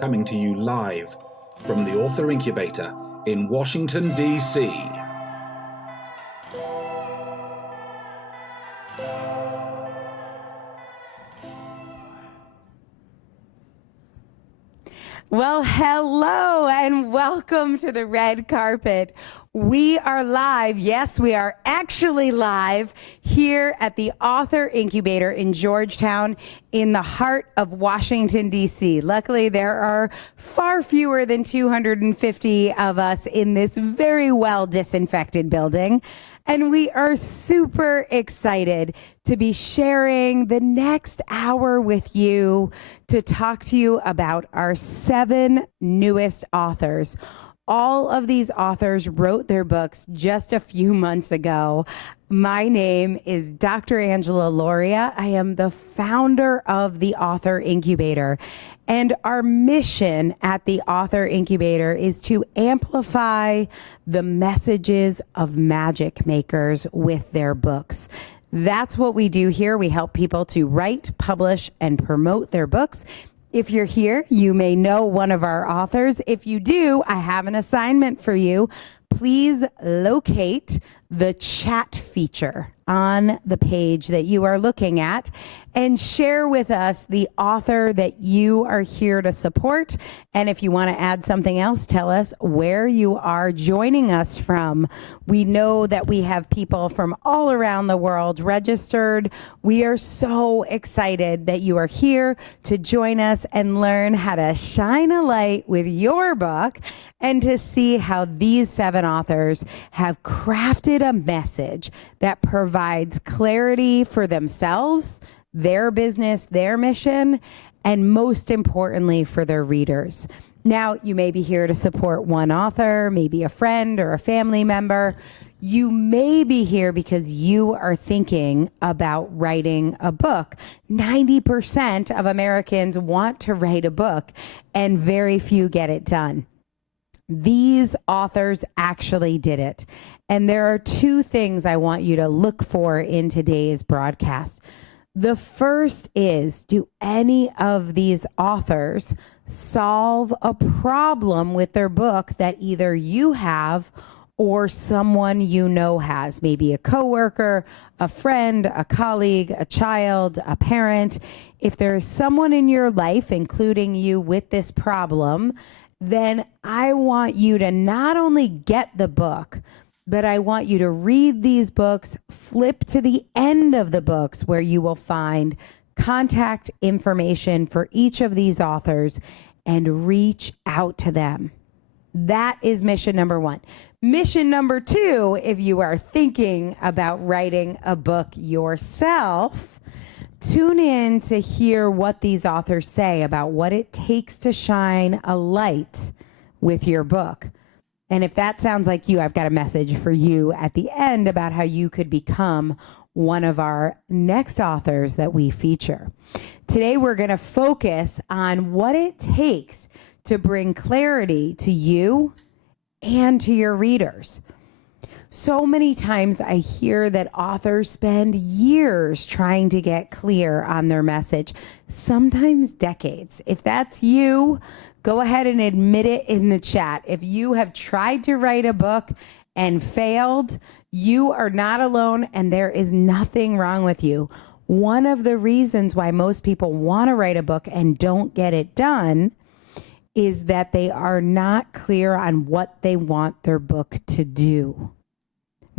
Coming to you live from the Author Incubator in Washington, D.C. Well, hello and welcome to the red carpet. We are live. Yes, we are actually live here at the Author Incubator in Georgetown in the heart of Washington, D.C. Luckily, there are far fewer than 250 of us in this very well disinfected building. And we are super excited to be sharing the next hour with you to talk to you about our 7 newest authors. All of these authors wrote their books just a few months ago. My name is Dr. Angela Lauria. I am the founder of the Author Incubator. And our mission at the Author Incubator is to amplify the messages of magic makers with their books. That's what we do here. We help people to write, publish, and promote their books. If you're here, you may know one of our authors. If you do, I have an assignment for you. Please locate the chat feature on the page that you are looking at and share with us the author that you are here to support. And if you want to add something else, tell us where you are joining us from. We know that we have people from all around the world registered. We are so excited that you are here to join us and learn how to shine a light with your book and to see how these 7 authors have crafted a message that provides clarity for themselves, their business, their mission, and most importantly for their readers. Now, you may be here to support one author, maybe a friend or a family member. You may be here because you are thinking about writing a book. 90% of Americans want to write a book, and very few get it done. These authors actually did it. And there are 2 things I want you to look for in today's broadcast. The first is, do any of these authors solve a problem with their book that either you have or someone you know has? Maybe a coworker, a friend, a colleague, a child, a parent. If there is someone in your life, including you, with this problem, then I want you to not only get the book, but I want you to read these books, flip to the end of the books where you will find contact information for each of these authors and reach out to them. That is mission number 1. Mission number 2, if you are thinking about writing a book yourself, tune in to hear what these authors say about what it takes to shine a light with your book. And if that sounds like you, I've got a message for you at the end about how you could become one of our next authors that we feature. Today, we're going to focus on what it takes to bring clarity to you and to your readers. So many times I hear that authors spend years trying to get clear on their message, sometimes decades. If that's you, go ahead and admit it in the chat. If you have tried to write a book and failed, you are not alone and there is nothing wrong with you. One of the reasons why most people want to write a book and don't get it done is that they are not clear on what they want their book to do.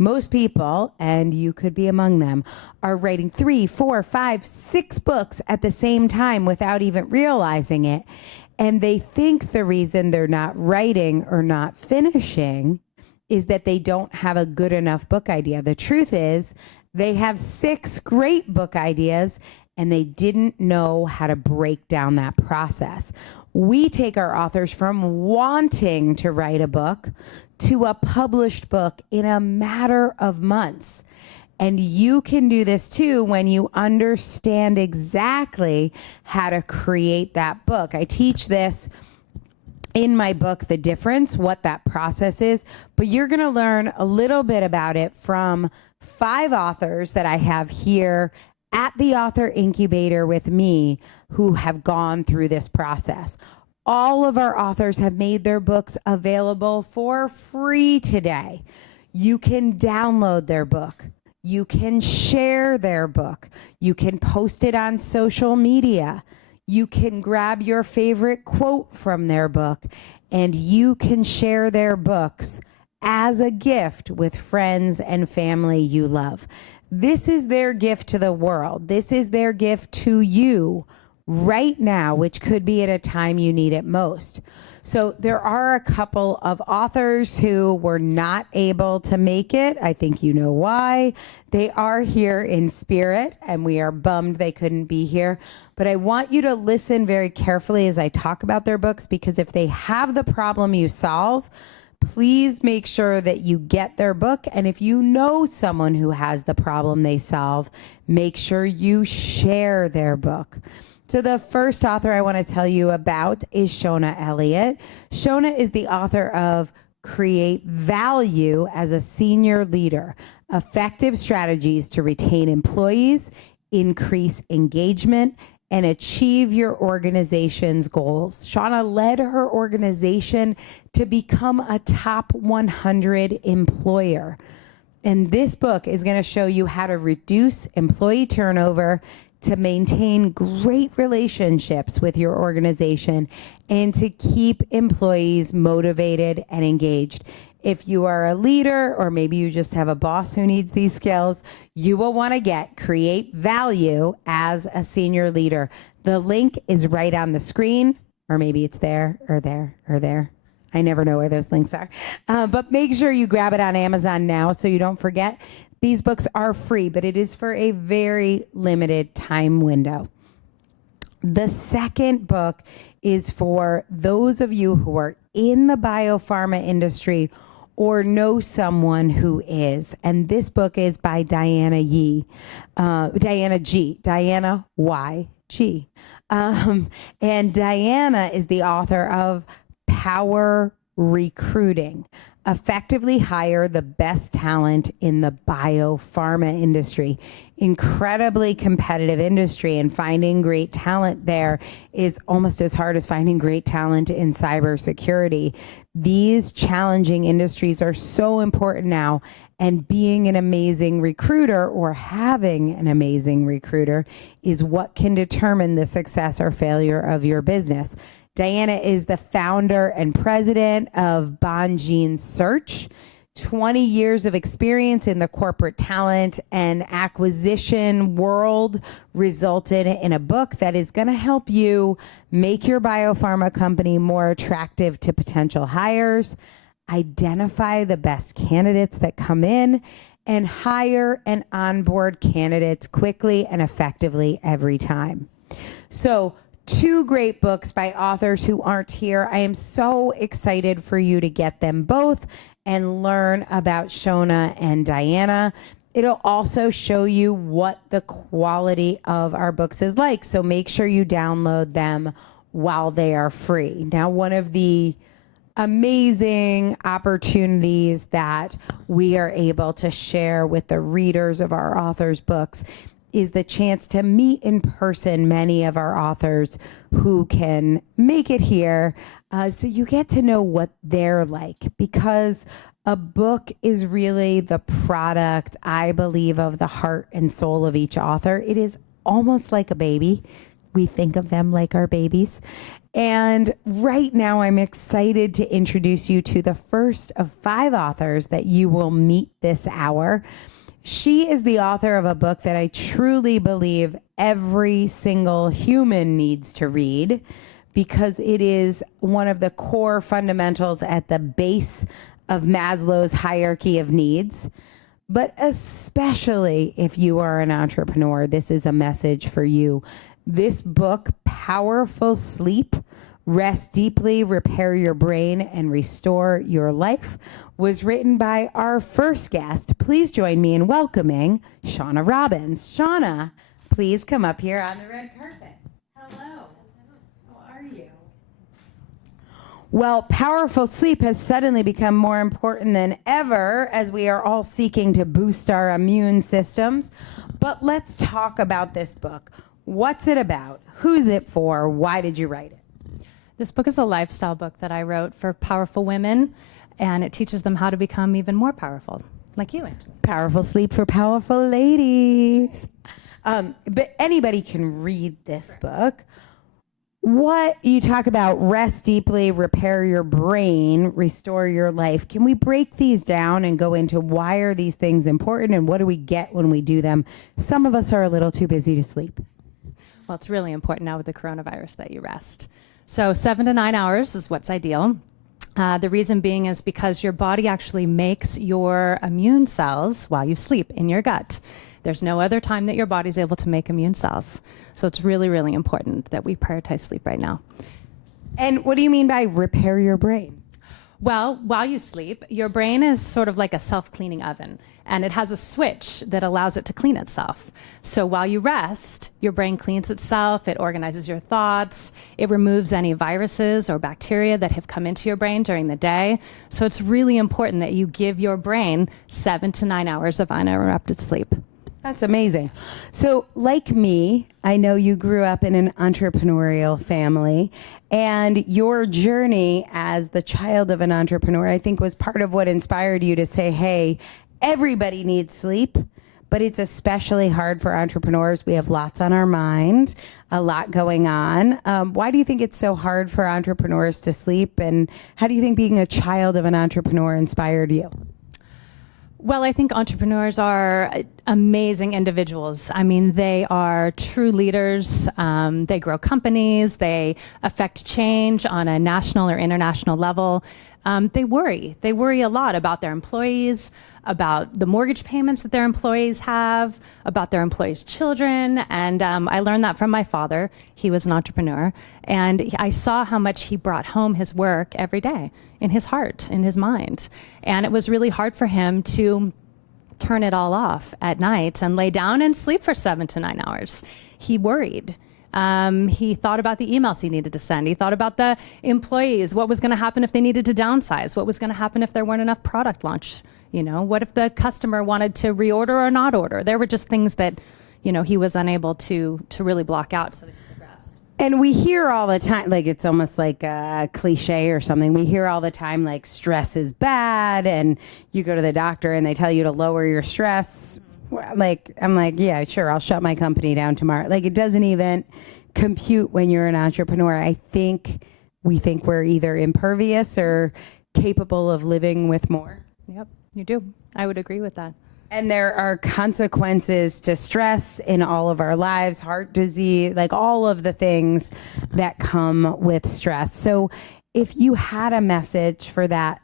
Most people, and you could be among them, are writing 3, 4, 5, 6 books at the same time without even realizing it. And they think the reason they're not writing or not finishing is that they don't have a good enough book idea. The truth is, they have 6 great book ideas and they didn't know how to break down that process. We take our authors from wanting to write a book to a published book in a matter of months. And you can do this too when you understand exactly how to create that book. I teach this in my book, The Difference, what that process is, but you're going to learn a little bit about it from 5 authors that I have here at the Author Incubator with me who have gone through this process. All of our authors have made their books available for free today. You can download their book. You can share their book. You can post it on social media. You can grab your favorite quote from their book, and you can share their books as a gift with friends and family you love. This is their gift to the world. This is their gift to you right now, which could be at a time you need it most. So there are a couple of authors who were not able to make it. I think you know why. They are here in spirit, and we are bummed they couldn't be here. But I want you to listen very carefully as I talk about their books, because if they have the problem you solve, please make sure that you get their book. And if you know someone who has the problem they solve, make sure you share their book. So the first author I want to tell you about is Shona Elliott. Shona is the author of Create Value as a Senior Leader, Effective Strategies to Retain Employees, Increase Engagement, and Achieve Your Organization's Goals. Shona led her organization to become a top 100 employer. And this book is going to show you how to reduce employee turnover, to maintain great relationships with your organization, and to keep employees motivated and engaged. If you are a leader, or maybe you just have a boss who needs these skills, you will want to get Create Value as a Senior Leader. The link is right on the screen, or maybe it's there, or there, or there. I never know where those links are. But make sure you grab it on Amazon now so you don't forget. These books are free, but it is for a very limited time window. The second book is for those of you who are in the biopharma industry or know someone who is. And this book is by Diana Y. G. And Diana is the author of Power Recruiting. Effectively hire the best talent in the biopharma industry. Incredibly competitive industry, and finding great talent there is almost as hard as finding great talent in cybersecurity. These challenging industries are so important now, and being an amazing recruiter or having an amazing recruiter is what can determine the success or failure of your business. Diana is the founder and president of Bonjean Search. 20 years of experience in the corporate talent and acquisition world resulted in a book that is going to help you make your biopharma company more attractive to potential hires, identify the best candidates that come in, and hire and onboard candidates quickly and effectively every time. So, two great books by authors who aren't here. I am so excited for you to get them both and learn about Shona and Diana. It'll also show you what the quality of our books is like, so make sure you download them while they are free. Now, one of the amazing opportunities that we are able to share with the readers of our authors' books is the chance to meet in person many of our authors who can make it here, so you get to know what they're like, because a book is really the product, I believe, of the heart and soul of each author. It is almost like a baby. We think of them like our babies. And right now I'm excited to introduce you to the first of 5 authors that you will meet this hour. She is the author of a book that I truly believe every single human needs to read, because it is one of the core fundamentals at the base of Maslow's hierarchy of needs. But especially if you are an entrepreneur, this is a message for you. This book, Powerful Sleep, Rest Deeply, Repair Your Brain, and Restore Your Life, was written by our first guest. Please join me in welcoming Shona Robbins. Shona, please come up here on the red carpet. Hello. How are you? Well, powerful sleep has suddenly become more important than ever as we are all seeking to boost our immune systems. But let's talk about this book. What's it about? Who's it for? Why did you write it? This book is a lifestyle book that I wrote for powerful women, and it teaches them how to become even more powerful, like you, Angela. Powerful sleep for powerful ladies. But anybody can read this book. What you talk about, rest deeply, repair your brain, restore your life. Can we break these down and go into why are these things important and what do we get when we do them? Some of us are a little too busy to sleep. Well, it's really important now with the coronavirus that you rest. So 7 to 9 hours is what's ideal. The reason being is because your body actually makes your immune cells while you sleep in your gut. There's no other time that your body's able to make immune cells. So it's really, really important that we prioritize sleep right now. And what do you mean by repair your brain? Well, while you sleep, your brain is sort of like a self-cleaning oven, and it has a switch that allows it to clean itself. So while you rest, your brain cleans itself, it organizes your thoughts, it removes any viruses or bacteria that have come into your brain during the day. So it's really important that you give your brain 7 to 9 hours of uninterrupted sleep. That's amazing. So, like me, I know you grew up in an entrepreneurial family, and your journey as the child of an entrepreneur, I think, was part of what inspired you to say, hey, everybody needs sleep, but it's especially hard for entrepreneurs. We have lots on our mind, a lot going on. Why do you think it's so hard for entrepreneurs to sleep, and how do you think being a child of an entrepreneur inspired you? Well, I think entrepreneurs are amazing individuals. I mean, they are true leaders. They grow companies. They affect change on a national or international level. They worry. They worry a lot about their employees, about the mortgage payments that their employees have, about their employees' children. And I learned that from my father. He was an entrepreneur. And I saw how much he brought home his work every day in his heart, in his mind. And it was really hard for him to turn it all off at night and lay down and sleep for 7 to 9 hours. He worried. He thought about the emails he needed to send. He thought about the employees, what was going to happen if they needed to downsize, what was going to happen if there weren't enough product launch. You know, what if the customer wanted to reorder or not order? There were just things that, you know, he was unable to really block out so that he could rest. And we hear all the time, like it's almost like a cliche or something. We hear all the time, like stress is bad, and you go to the doctor and they tell you to lower your stress. Like, I'm like, yeah, sure, I'll shut my company down tomorrow. Like, it doesn't even compute when you're an entrepreneur. I think we think we're either impervious or capable of living with more. Yep, you do. I would agree with that. And there are consequences to stress in all of our lives, heart disease, like all of the things that come with stress. So if you had a message for that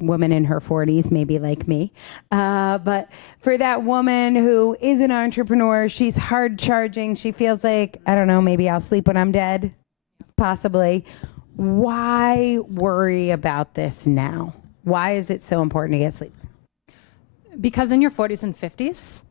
woman in her 40s, maybe like me, but for that woman who is an entrepreneur, she's hard charging, she feels like, I don't know, maybe I'll sleep when I'm dead, possibly. Why worry about this now? Why is it so important to get sleep? Because in your 40s and 50s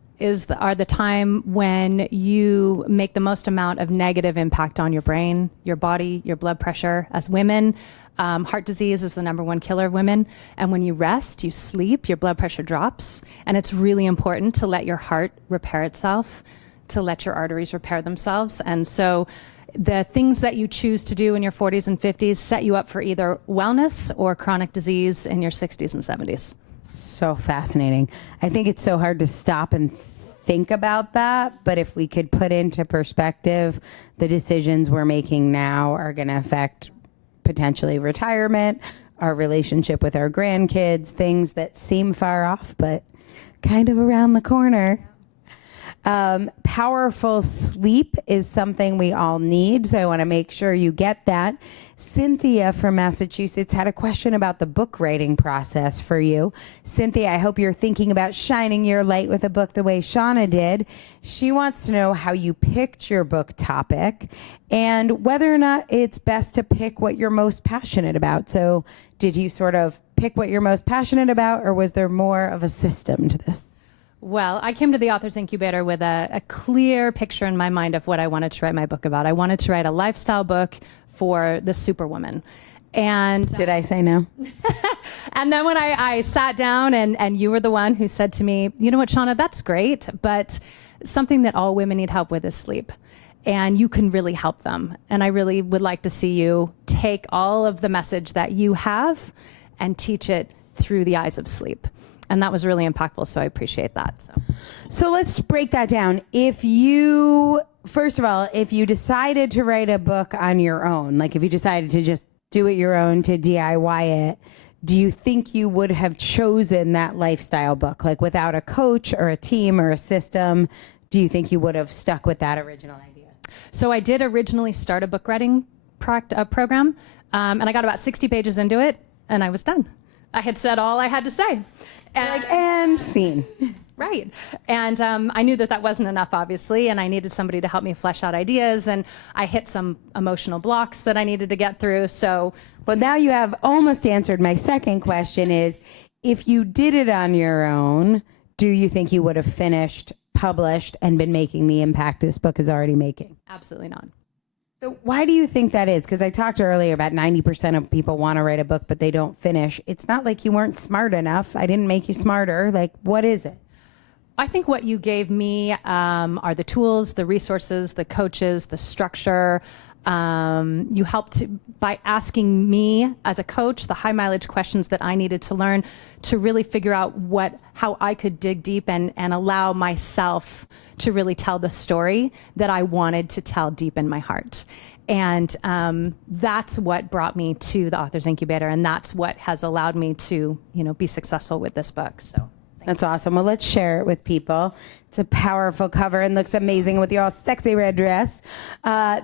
are the time when you make the most amount of negative impact on your brain, your body, your blood pressure. As women, heart disease is the #1 killer of women. And when you rest, you sleep, your blood pressure drops. And it's really important to let your heart repair itself, to let your arteries repair themselves. And so the things that you choose to do in your 40s and 50s set you up for either wellness or chronic disease in your 60s and 70s. So fascinating. I think it's so hard to stop and think about that, but if we could put into perspective, the decisions we're making now are going to affect potentially retirement, our relationship with our grandkids, things that seem far off, but kind of around the corner. Powerful sleep is something we all need, so I want to make sure you get that. Cynthia from Massachusetts had a question about the book writing process for you. Cynthia, I hope you're thinking about shining your light with a book the way Shauna did. She wants to know how you picked your book topic and whether or not it's best to pick what you're most passionate about. So did you sort of pick what you're most passionate about, or was there more of a system to this? Well, I came to the Authors Incubator with a clear picture in my mind of what I wanted to write my book about. I wanted to write a lifestyle book for the superwoman. And Did I say no? and then when I sat down and you were the one who said to me, you know what, Shauna, that's great, but something that all women need help with is sleep. And you can really help them. And I really would like to see you take all of the message that you have and teach it through the eyes of sleep. And that was really impactful, so I appreciate that. So let's break that down. First of all, if you decided to write a book on your own, like if you decided to just do it your own, to DIY it, do you think you would have chosen that lifestyle book? Like without a coach or a team or a system, do you think you would have stuck with that original idea? So I did originally start a book writing program, and I got about 60 pages into it, and I was done. I had said all I had to say. And scene. Right. And I knew that wasn't enough, obviously, and I needed somebody to help me flesh out ideas, and I hit some emotional blocks that I needed to get through. So, well, now you have almost answered my second question is, if you did it on your own, do you think you would have finished, published, and been making the impact this book is already making? Absolutely not. So why do you think that is? Because I talked earlier about 90% of people want to write a book, but they don't finish. It's not like you weren't smart enough. I didn't make you smarter. Like, what is it? I think what you gave me are the tools, the resources, the coaches, the structure. You helped by asking me as a coach the high mileage questions that I needed to learn to really figure out how I could dig deep and allow myself to really tell the story that I wanted to tell deep in my heart. And that's what brought me to the Authors Incubator, and that's what has allowed me to, be successful with this book. So. That's awesome. Well, let's share it with people. It's a powerful cover and looks amazing with your sexy red dress.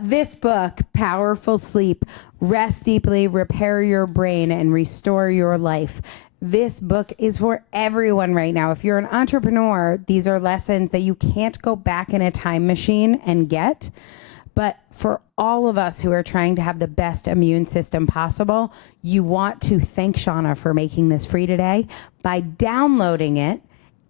This book, Powerful Sleep, Rest Deeply, Repair Your Brain, and Restore Your Life. This book is for everyone right now. If you're an entrepreneur, these are lessons that you can't go back in a time machine and get. But for all of us who are trying to have the best immune system possible, you want to thank Shauna for making this free today by downloading it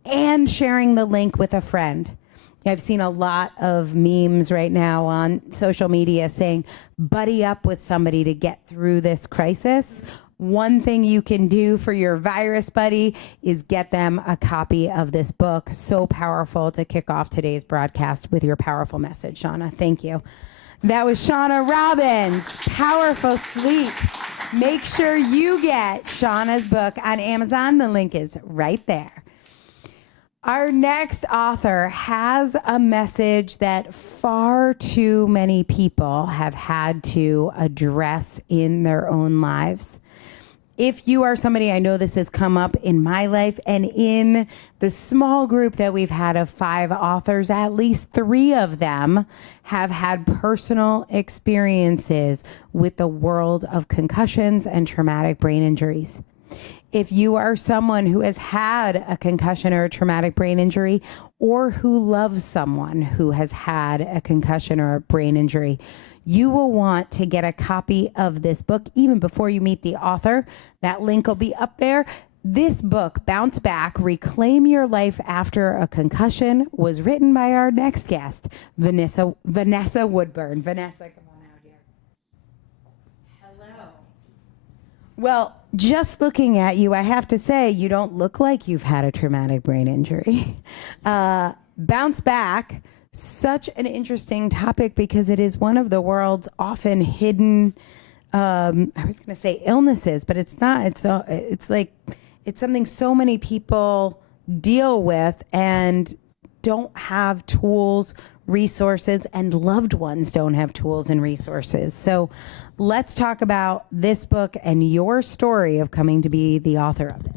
and sharing the link with a friend. I've seen a lot of memes right now on social media saying, buddy up with somebody to get through this crisis. One thing you can do for your virus buddy is get them a copy of this book. So powerful to kick off today's broadcast with your powerful message, Shauna. Thank you. That was Shauna Robbins, Powerful Sleep. Make sure you get Shauna's book on Amazon. The link is right there. Our next author has a message that far too many people have had to address in their own lives. If you are somebody, I know this has come up in my life and in the small group that we've had of 5 authors, at least 3 of them have had personal experiences with the world of concussions and traumatic brain injuries. If you are someone who has had a concussion or a traumatic brain injury, or who loves someone who has had a concussion or a brain injury, you will want to get a copy of this book even before you meet the author. That link will be up there. This book, Bounce Back, Reclaim Your Life After a Concussion, was written by our next guest, Vanessa Woodburn. Vanessa, come on out here. Hello. Well, just looking at you, I have to say, you don't look like you've had a traumatic brain injury. Bounce Back, such an interesting topic because it is one of the world's often hidden, I was going to say illnesses, but it's not. It's something so many people deal with and don't have tools, resources, and loved ones don't have tools and resources. So let's talk about this book and your story of coming to be the author of it.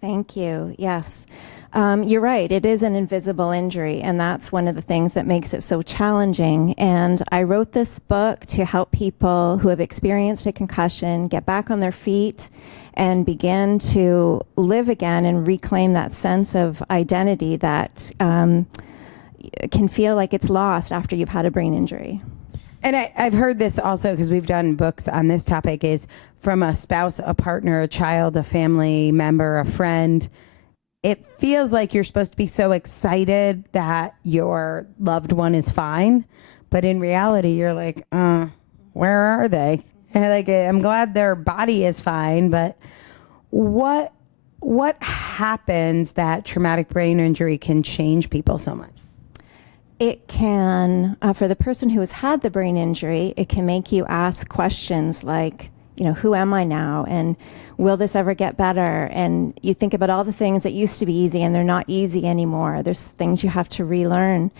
Thank you. Yes. You're right. It is an invisible injury, and that's one of the things that makes it so challenging. And I wrote this book to help people who have experienced a concussion get back on their feet and begin to live again and reclaim that sense of identity that can feel like it's lost after you've had a brain injury. And I've heard this also because we've done books on this topic, is from a spouse, a partner, a child, a family member, a friend. It feels like you're supposed to be so excited that your loved one is fine. But in reality, you're like, where are they? And like, I'm glad their body is fine, but what happens that traumatic brain injury can change people so much? It can, for the person who has had the brain injury, it can make you ask questions like, who am I now? And will this ever get better? And you think about all the things that used to be easy and they're not easy anymore. There's things you have to relearn.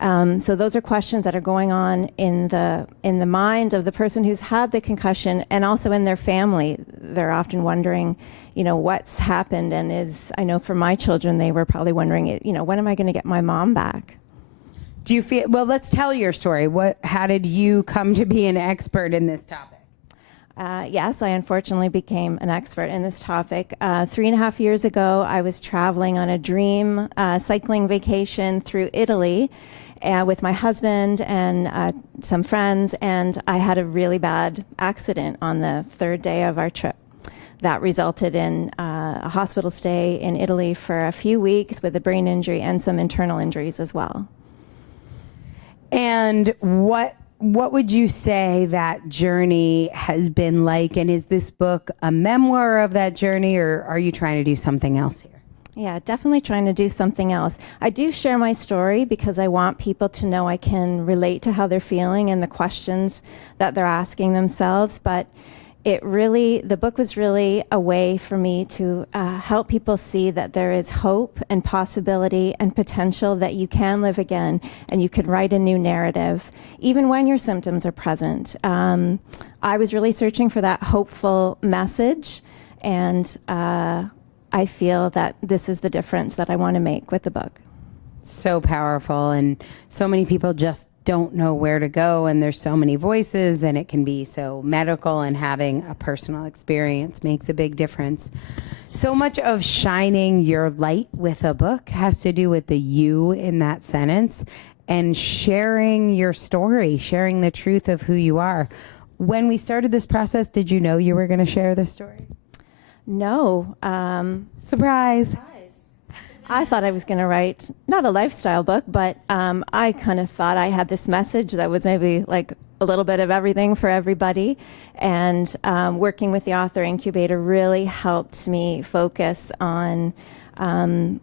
So those are questions that are going on in the mind of the person who's had the concussion, and also in their family. They're often wondering, what's happened, and I know for my children, they were probably wondering, when am I going to get my mom back? Do you feel, well, let's tell your story. How did you come to be an expert in this topic? Yes, I unfortunately became an expert in this topic. 3.5 years ago, I was traveling on a dream cycling vacation through Italy with my husband and some friends, and I had a really bad accident on the third day of our trip. That resulted in a hospital stay in Italy for a few weeks with a brain injury and some internal injuries as well. And what would you say that journey has been like? And is this book a memoir of that journey, or are you trying to do something else here? Yeah, definitely trying to do something else. I do share my story because I want people to know I can relate to how they're feeling and the questions that they're asking themselves. But the book was really a way for me to help people see that there is hope and possibility and potential, that you can live again and you can write a new narrative, even when your symptoms are present. I was really searching for that hopeful message, and I feel that this is the difference that I want to make with the book. So powerful, and so many people just don't know where to go, and there's so many voices, and it can be so medical, and having a personal experience makes a big difference. So much of shining your light with a book has to do with the you in that sentence and sharing your story, sharing the truth of who you are. When we started this process, did you know you were going to share this story? No. Surprise. I thought I was going to write, not a lifestyle book, but I kind of thought I had this message that was maybe like a little bit of everything for everybody. And working with the Author Incubator really helped me focus on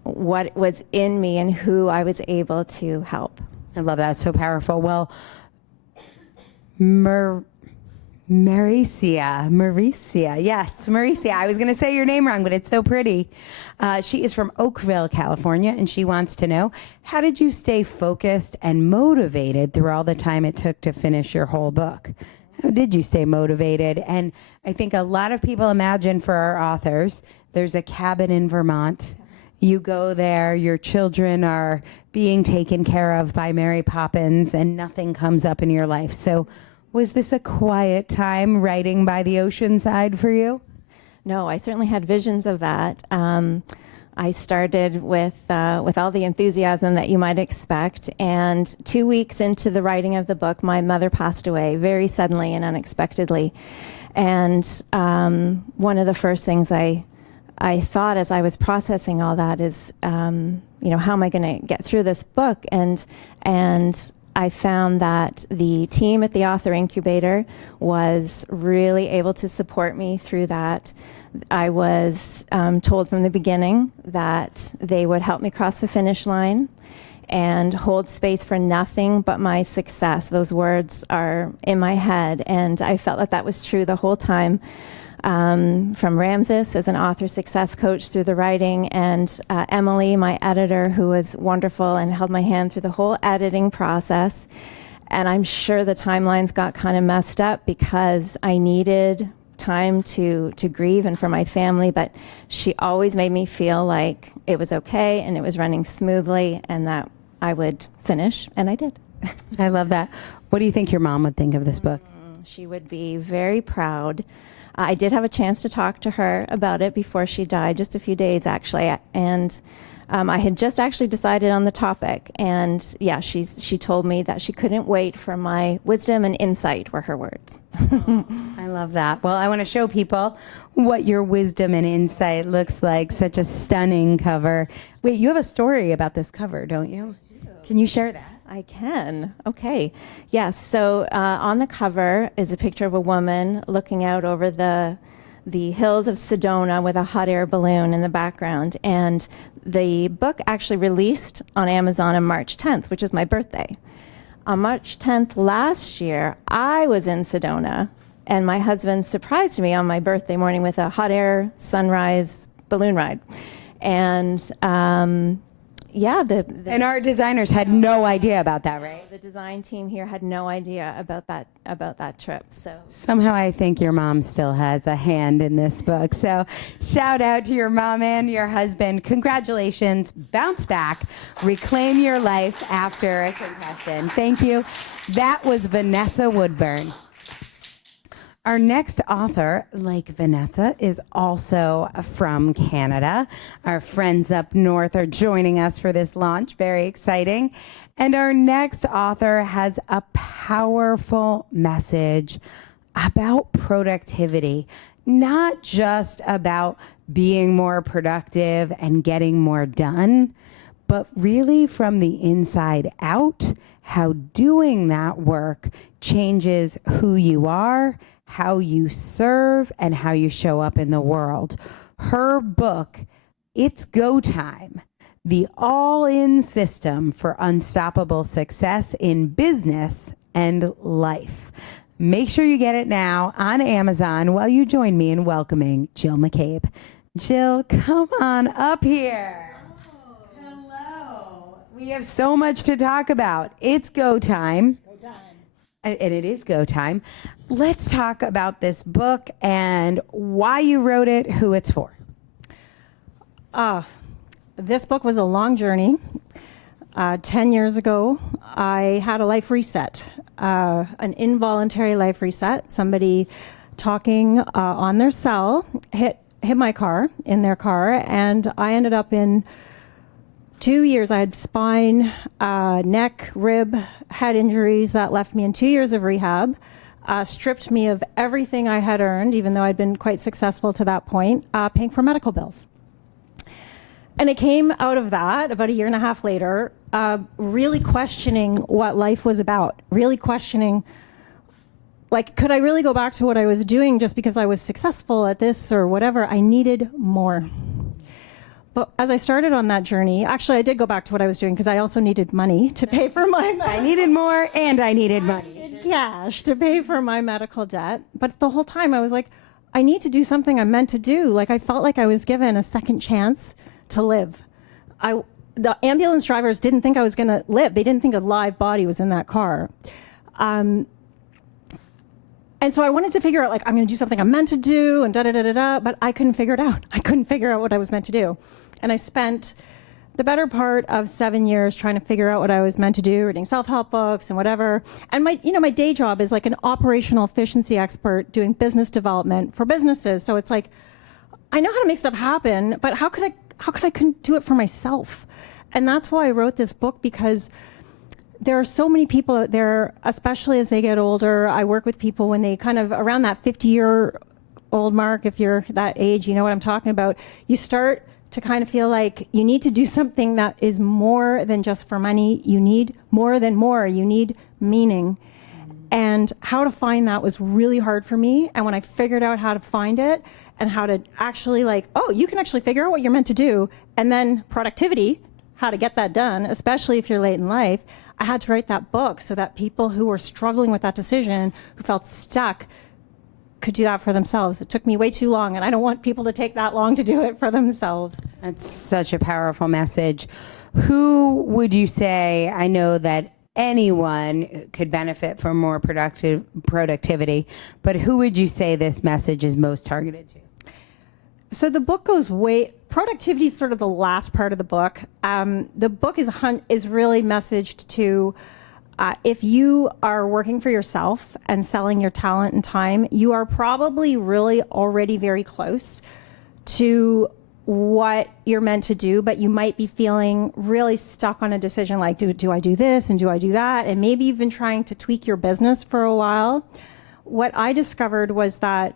what was in me and who I was able to help. I love that. So powerful. Well, Maricia. Yes, Maricia. I was going to say your name wrong, but it's so pretty. She is from Oakville, California, and she wants to know, how did you stay focused and motivated through all the time it took to finish your whole book? How did you stay motivated? And I think a lot of people imagine for our authors, there's a cabin in Vermont. You go there, your children are being taken care of by Mary Poppins, and nothing comes up in your life. So was this a quiet time writing by the ocean side for you? No, I certainly had visions of that. I started with all the enthusiasm that you might expect, and 2 weeks into the writing of the book, my mother passed away very suddenly and unexpectedly. And one of the first things I thought as I was processing all that is, how am I going to get through this book? And I found that the team at the Author Incubator was really able to support me through that. I was told from the beginning that they would help me cross the finish line and hold space for nothing but my success. Those words are in my head, and I felt that was true the whole time. From Ramses as an author success coach through the writing, and Emily, my editor, who was wonderful and held my hand through the whole editing process. And I'm sure the timelines got kind of messed up because I needed time to grieve and for my family, but she always made me feel like it was okay and it was running smoothly and that I would finish, and I did. I love that. What do you think your mom would think of this book? She would be very proud. I did have a chance to talk to her about it before she died, just a few days actually, and I had just actually decided on the topic, and yeah, she told me that she couldn't wait for my wisdom and insight, were her words. I love that. Well, I want to show people what your wisdom and insight looks like. Such a stunning cover. Wait, you have a story about this cover, don't you? Can you share that? I can. Okay. Yes. So on the cover is a picture of a woman looking out over the hills of Sedona with a hot air balloon in the background. And the book actually released on Amazon on March 10th, which is my birthday. On March 10th last year, I was in Sedona, and my husband surprised me on my birthday morning with a hot air sunrise balloon ride. And yeah, and our designers had no idea about that, right? The design team here had no idea about that trip. So somehow I think your mom still has a hand in this book. So shout out to your mom and your husband. Congratulations. Bounce back. Reclaim your life after a concussion. Thank you. That was Vanessa Woodburn. Our next author, like Vanessa, is also from Canada. Our friends up north are joining us for this launch. Very exciting. And our next author has a powerful message about productivity, not just about being more productive and getting more done, but really from the inside out, how doing that work changes who you are, how you serve, and how you show up in the world. Her book, It's Go Time, the all-in system for unstoppable success in business and life. Make sure you get it now on Amazon while you join me in welcoming Jill McCabe. Jill, come on up here. Hello. We have so much to talk about. It's go time. And it is go time. Let's talk about this book and why you wrote it, who it's for. This book was a long journey. 10 years ago, I had a life reset, an involuntary life reset. Somebody talking on their cell hit my car, in their car, and I ended up in 2 years. I had spine, neck, rib, head injuries that left me in 2 years of rehab, stripped me of everything I had earned, even though I'd been quite successful to that point, paying for medical bills. And it came out of that about a year and a half later, really questioning what life was about, really questioning, like, could I really go back to what I was doing just because I was successful at this or whatever? I needed more. But as I started on that journey, actually, I did go back to what I was doing because I also needed money to pay for my I needed more and I needed money. I needed cash to pay for my medical debt. But the whole time I was like, I need to do something I'm meant to do. Like, I felt like I was given a second chance to live. The ambulance drivers didn't think I was going to live. They didn't think a live body was in that car. And so I wanted to figure out, like, I'm going to do something I'm meant to do and da-da-da-da-da, but I couldn't figure it out. I couldn't figure out what I was meant to do. And I spent the better part of 7 years trying to figure out what I was meant to do, reading self-help books and whatever. And my day job is like an operational efficiency expert doing business development for businesses. So it's like, I know how to make stuff happen, but how could I couldn't do it for myself? And that's why I wrote this book, because there are so many people out there, especially as they get older. I work with people when they kind of around that 50-year-old mark, if you're that age, you know what I'm talking about. You start to kind of feel like you need to do something that is more than just for money. You need more than more. You need meaning. And how to find that was really hard for me. And when I figured out how to find it and how to actually, like, oh, you can actually figure out what you're meant to do, and then productivity, how to get that done, especially if you're late in life, I had to write that book so that people who were struggling with that decision, who felt stuck, could do that for themselves. It took me way too long, and I don't want people to take that long to do it for themselves. That's such a powerful message. Who would you say, I know that anyone could benefit from more productivity, but who would you say this message is most targeted to? So the book goes productivity is sort of the last part of the book. The book is really messaged to, if you are working for yourself and selling your talent and time, you are probably really already very close to what you're meant to do, but you might be feeling really stuck on a decision like, do I do this and do I do that? And maybe you've been trying to tweak your business for a while. What I discovered was that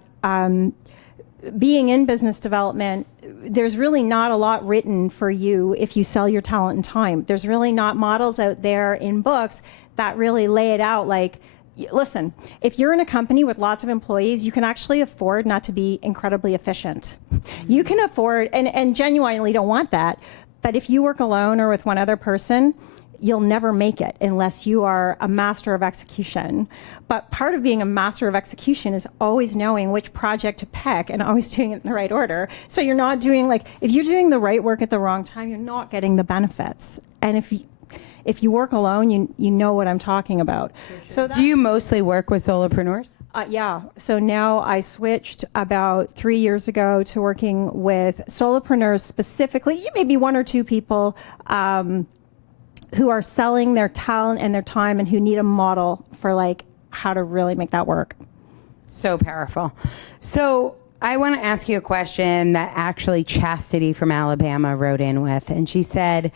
being in business development, there's really not a lot written for you if you sell your talent and time. There's really not models out there in books that really lay it out like, listen, if you're in a company with lots of employees, you can actually afford not to be incredibly efficient. You can afford, and genuinely don't want that, but if you work alone or with one other person, you'll never make it unless you are a master of execution. But part of being a master of execution is always knowing which project to pick and always doing it in the right order. So you're not doing if you're doing the right work at the wrong time, you're not getting the benefits. And if you work alone, you know what I'm talking about. So Do you mostly work with solopreneurs? Yeah. So now I switched about 3 years ago to working with solopreneurs specifically, maybe one or two people who are selling their talent and their time and who need a model for how to really make that work. So powerful. So I want to ask you a question that actually Chastity from Alabama wrote in with. And she said,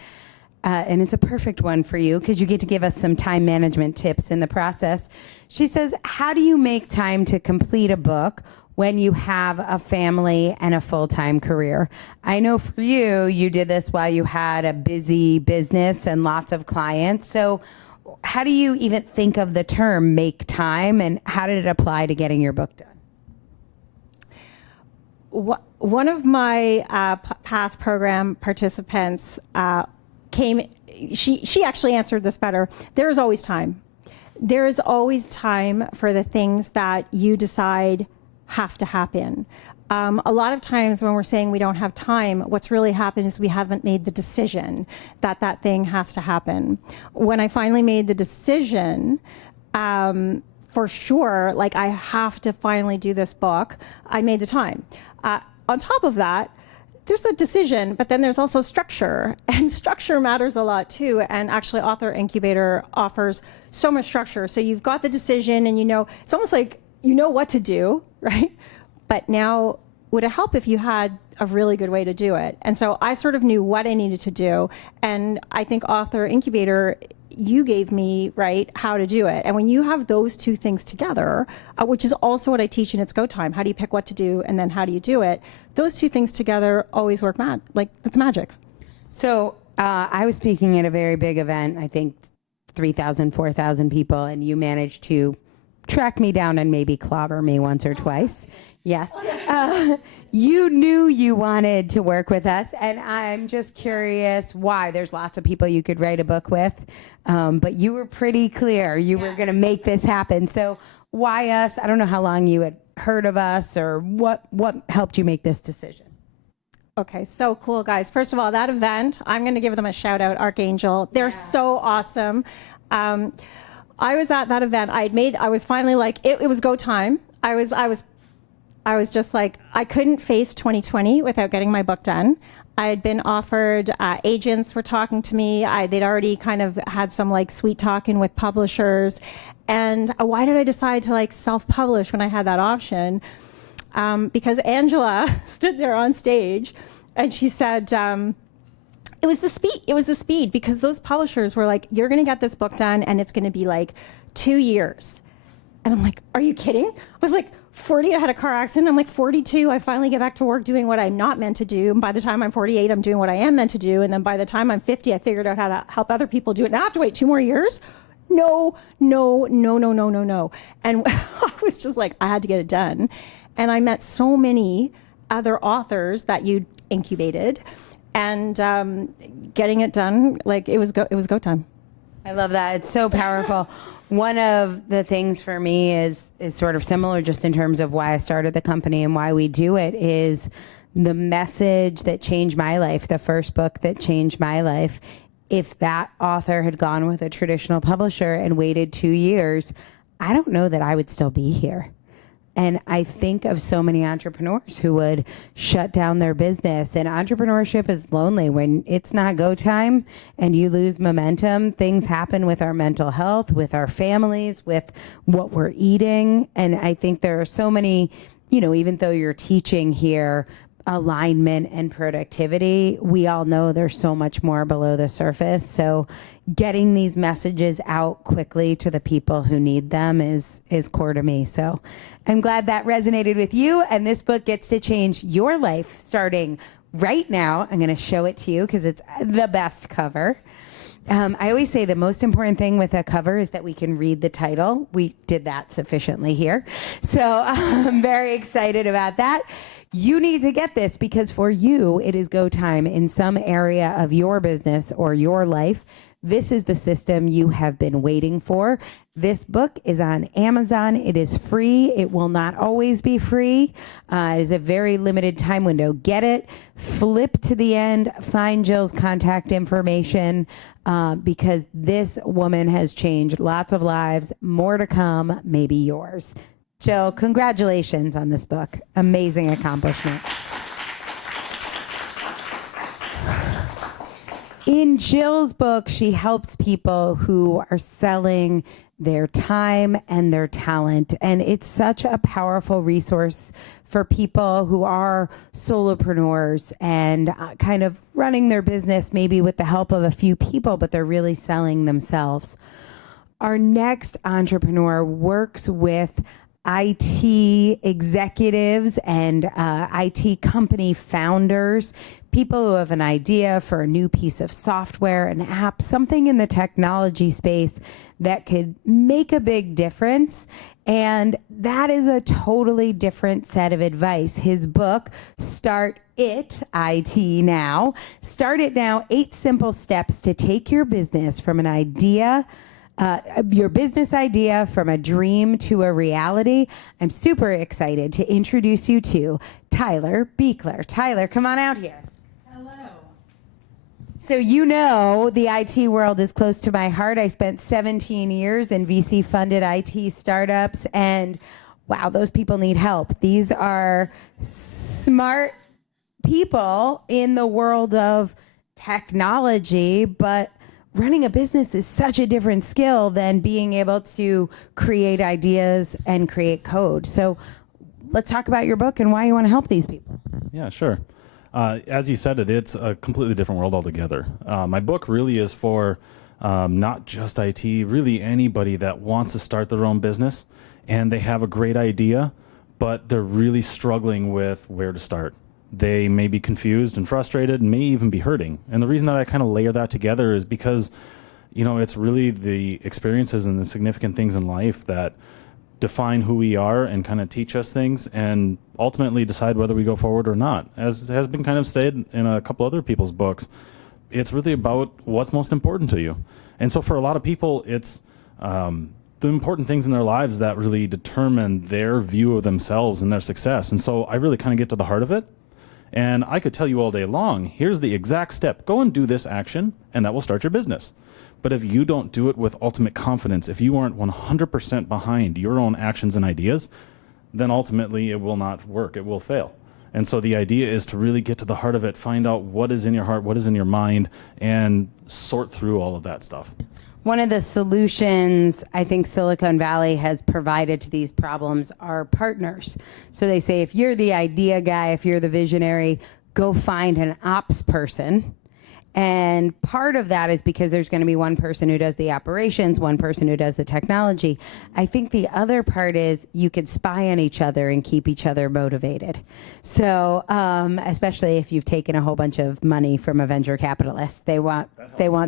and it's a perfect one for you because you get to give us some time management tips in the process. She says, how do you make time to complete a book when you have a family and a full-time career? I know for you, you did this while you had a busy business and lots of clients. So how do you even think of the term make time, and how did it apply to getting your book done? One of my past program participants she actually answered this better. There is always time. There is always time for the things that you decide have to happen. A lot of times when we're saying we don't have time, what's really happened is we haven't made the decision that that thing has to happen. When I finally made the decision, for sure, I have to finally do this book, I made the time. On top of that, there's a decision, but then there's also structure, and structure matters a lot too. And actually, Author Incubator offers so much structure. So you've got the decision, and it's almost like you know what to do, right? But now, would it help if you had a really good way to do it? And so I sort of knew what I needed to do, and I think Author Incubator, you gave me how to do it. And when you have those two things together, which is also what I teach in It's Go Time, how do you pick what to do and then how do you do it? Those two things together always work that's magic. So I was speaking at a very big event, I think 3,000, 4,000 people, and you managed to track me down and maybe clobber me once or twice. Yes. You knew you wanted to work with us, and I'm just curious why. There's lots of people you could write a book with, but you were pretty clear you were going to make this happen. So why us? I don't know how long you had heard of us, or what helped you make this decision. Okay, so cool, guys. First of all, that event, I'm going to give them a shout out, Archangel. They're so awesome. I was at that event. I was finally it was go time. I was just I couldn't face 2020 without getting my book done. I had been offered, agents were talking to me. They'd already kind of had some sweet talking with publishers. And why did I decide to self-publish when I had that option? Because Angela stood there on stage and she said, it was the speed because those publishers were you're going to get this book done and it's going to be 2 years. And I'm are you kidding? I was 40, I had a car accident. I'm 42. I finally get back to work doing what I'm not meant to do. And by the time I'm 48, I'm doing what I am meant to do. And then by the time I'm 50, I figured out how to help other people do it. Now I have to wait 2 more years? No. And I was just I had to get it done. And I met so many other authors that you incubated, and getting it done, it was go time. I love that. It's so powerful. One of the things for me is sort of similar just in terms of why I started the company and why we do it is the message that changed my life, the first book that changed my life. If that author had gone with a traditional publisher and waited 2 years, I don't know that I would still be here. And I think of so many entrepreneurs who would shut down their business. And entrepreneurship is lonely. When it's not go time and you lose momentum, things happen with our mental health, with our families, with what we're eating. And I think there are so many, even though you're teaching here, alignment and productivity, we all know there's so much more below the surface. So getting these messages out quickly to the people who need them is core to me. So I'm glad that resonated with you, and this book gets to change your life starting right now. I'm going to show it to you because it's the best cover. I always say the most important thing with a cover is that we can read the title. We did that sufficiently here. So I'm very excited about that. You need to get this because for you, it is go time in some area of your business or your life. This is the system you have been waiting for. This book is on Amazon. It is free. It will not always be free. It is a very limited time window. Get it, flip to the end, find Jill's contact information because this woman has changed lots of lives. More to come, maybe yours. Jill, congratulations on this book. Amazing accomplishment. In Jill's book, she helps people who are selling their time and their talent. And it's such a powerful resource for people who are solopreneurs and kind of running their business maybe with the help of a few people, but they're really selling themselves. Our next entrepreneur works with IT executives and IT company founders, people who have an idea for a new piece of software, an app, something in the technology space that could make a big difference. And that is a totally different set of advice. His book, Start It Now, 8 simple steps to take your business from an idea your business idea from a dream to a reality. I'm super excited to introduce you to Tyler Buechler. Tyler, come on out here. Hello. So you know the IT world is close to my heart. I spent 17 years in VC-funded IT startups, and wow, those people need help. These are smart people in the world of technology, but running a business is such a different skill than being able to create ideas and create code. So let's talk about your book and why you want to help these people. Yeah, sure. As you said it's a completely different world altogether. My book really is for not just IT, really anybody that wants to start their own business and they have a great idea, but they're really struggling with where to start. They may be confused and frustrated and may even be hurting. And the reason that I kind of layer that together is because, it's really the experiences and the significant things in life that define who we are and kind of teach us things and ultimately decide whether we go forward or not. As has been kind of said in a couple other people's books, it's really about what's most important to you. And so for a lot of people, it's the important things in their lives that really determine their view of themselves and their success. And so I really kind of get to the heart of it. And I could tell you all day long, here's the exact step. Go and do this action, and that will start your business. But if you don't do it with ultimate confidence, if you aren't 100% behind your own actions and ideas, then ultimately it will not work. It will fail. And so the idea is to really get to the heart of it, find out what is in your heart, what is in your mind, and sort through all of that stuff. One of the solutions I think Silicon Valley has provided to these problems are partners. So they say, if you're the idea guy, if you're the visionary, go find an ops person. And part of that is because there's going to be one person who does the operations, one person who does the technology. I think the other part is you could spy on each other and keep each other motivated. So especially if you've taken a whole bunch of money from a venture capitalist, they want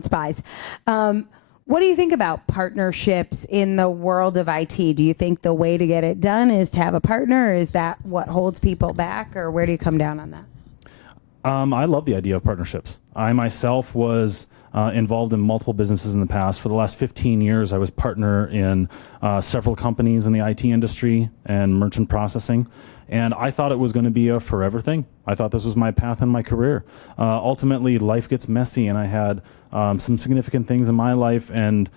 spies. What do you think about partnerships in the world of IT? Do you think the way to get it done is to have a partner? Or is that what holds people back, or where do you come down on that? I love the idea of partnerships. I myself was involved in multiple businesses in the past. For the last 15 years, I was partner in several companies in the IT industry and merchant processing. And I thought it was going to be a forever thing. I thought this was my path in my career. Ultimately, life gets messy, and I had some significant things in my life, and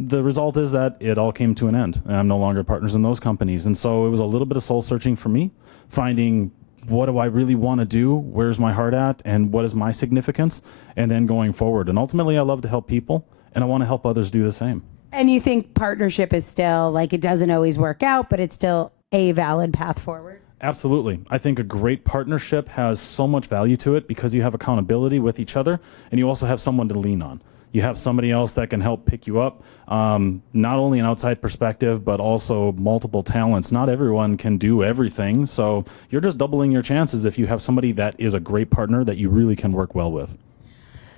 the result is that it all came to an end, and I'm no longer partners in those companies. And so it was a little bit of soul searching for me, finding what do I really want to do, where's my heart at, and what is my significance, and then going forward. And ultimately, I love to help people, and I want to help others do the same. And you think partnership is still, like, it doesn't always work out, but it's still a valid path forward? Absolutely. I think a great partnership has so much value to it because you have accountability with each other, and you also have someone to lean on. You have somebody else that can help pick you up, not only an outside perspective, but also multiple talents. Not everyone can do everything, so you're just doubling your chances if you have somebody that is a great partner that you really can work well with.